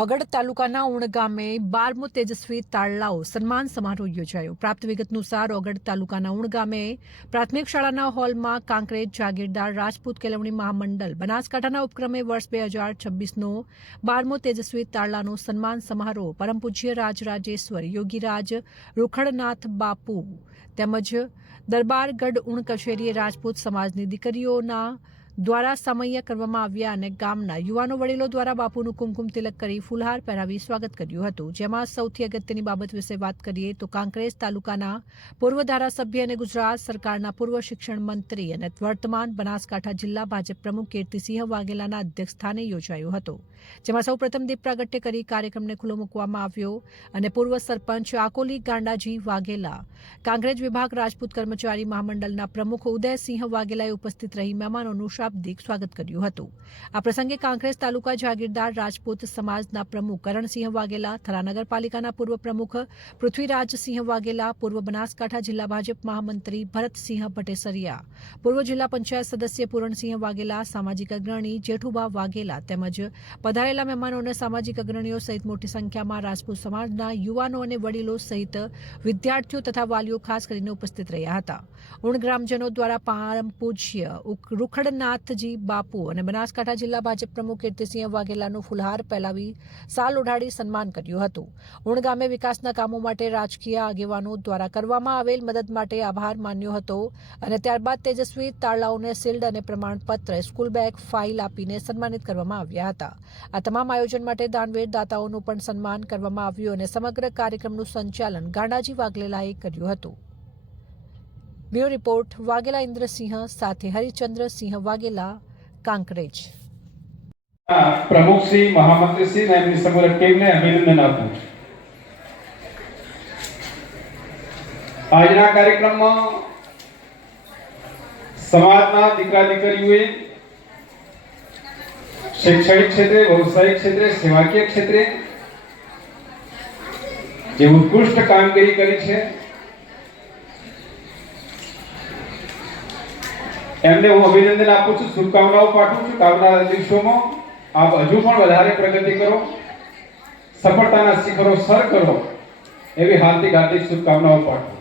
ઓગળ તાલુકાના ઉણ ગામે 12મો તેજસ્વી તાળલાઓ સન્માન સમારોહ યોજાયો. પ્રાપ્ત વિગત અનુસાર ઓગળ તાલુકાના ઉણ ગામે પ્રાથમિક શાળાના હોલમાં કાંકરેજ જાગીરદાર રાજપૂત કેળવણી મહામંડળ બનાસકાંઠાના ઉપક્રમે વર્ષ 2026નો 12મો તેજસ્વી તાળલાનો સન્માન સમારોહ પરમ પૂજ્ય રાજરાજેશ્વર યોગીરાજ રૂખડનાથ બાપુ તેમજ દરબારગઢ ઉણ કચેરીએ રાજપૂત સમાજની દીકરીઓના દ્વારા સમય કરવામાં આવ્યા અને ગામના યુવાનો વડીલો દ્વારા બાપુનું કુમકુમ તિલક કરી ફૂલહાર પહેરાવી સ્વાગત કર્યું હતું. જેમાં સૌથી અગત્યની બાબત વિશે વાત કરીએ તો કાંકરેજ તાલુકાના પૂર્વ ધારાસભ્ય અને ગુજરાત સરકારના પૂર્વ શિક્ષણ મંત્રી અને વર્તમાન બનાસકાંઠા જિલ્લા ભાજપ પ્રમુખ કીર્તિસિંહ વાઘેલાના અધ્યક્ષસ્થાને યોજાયો હતો. જેમાં સૌપ્રથમ દીપ પ્રાગટ્ય કરી કાર્યક્રમને ખુલ્લો મૂકવામાં આવ્યો અને પૂર્વ સરપંચ આકોલી ગાંડાજી વાઘેલા, કાંકરેજ વિભાગ રાજપૂત કર્મચારી મહામંડળના પ્રમુખ ઉદયસિંહ વાઘેલાએ ઉપસ્થિત રહી મહેમાનોનું શાબ્દિક સ્વાગત કર્યું હતું. આ પ્રસંગે કાંકરેજ તાલુકા જાગીરદાર રાજપૂત સમાજના પ્રમુખ કરણસિંહ વાઘેલા, થરા નગરપાલિકાના પૂર્વ પ્રમુખ પૃથ્વીરાજસિંહ વાઘેલા, પૂર્વ બનાસકાંઠા જિલ્લા ભાજપ મહામંત્રી ભરતસિંહ ભટ્ટેસરિયા, પૂર્વ જિલ્લા પંચાયત સદસ્ય પૂરણસિંહ વાઘેલા, સામાજિક અગ્રણી જેઠુબા વાઘેલા તેમજ પધારેલા મહેમાનો અને સામાજિક અગ્રણીઓ સહિત મોટી સંખ્યામાં રાજપૂત સમાજના યુવાનો અને વડીલો સહિત વિદ્યાર્થીઓ તથા વાલીઓ ખાસ કરીને ઉપસ્થિત રહ્યા હતા. ઉણ ગ્રામજનો દ્વારા પરમ પૂજ્ય રૂખડનાથજી બાપુ અને બનાસકાંઠા જિલ્લા ભાજપ પ્રમુખ કીર્તિસિંહ વાઘેલાનું ફૂલહાર પહેરાવી શાલ ઓઢાડી સન્માન કર્યું હતું. ઉણ ગામે વિકાસના કામો માટે રાજકીય આગેવાનો દ્વારા કરવામાં આવેલ મદદ માટે આભાર માન્યો હતો અને ત્યારબાદ તેજસ્વી તાળલાઓને શિલ્ડ અને પ્રમાણપત્ર, સ્કૂલ બેગ, ફાઇલ આપીને સન્માનિત કરવામાં આવ્યા હતા. આ તમામ આયોજન માટે દાનવીર દાતાઓનું પણ સન્માન કરવામાં આવ્યું અને સમગ્ર કાર્યક્રમનું સંચાલન ગાંડાજી વાઘેલાએ કર્યું હતું. બ્યુરો રિપોર્ટ વાઘેલા ઇન્દ્રસિંહ સાથે હરિચંદ્રસિંહ વાઘેલા, કાંકરેજ. પ્રમુખ શ્રી, મહામંત્રી શ્રી અને એમની સમગ્ર ટીમને અભિનંદન આપું. આજના કાર્યક્રમમાં સમાજના દીકરા દીકરીઓએ શૈક્ષણિક ક્ષેત્રે, વ્યવસાયિક ક્ષેત્રે, સેવાકીય ક્ષેત્રે જે ઉત્કૃષ્ટ કામગીરી કરી છે એમને હું અભિનંદન આપું છું, શુભકામનાઓ પાઠવું છું. આવનારા દિવસોમાં આપ હજુ પણ વધારે પ્રગતિ કરો, સફળતાના શિખરો સર કરો એવી હાર્દિક શુભકામનાઓ પાઠવું.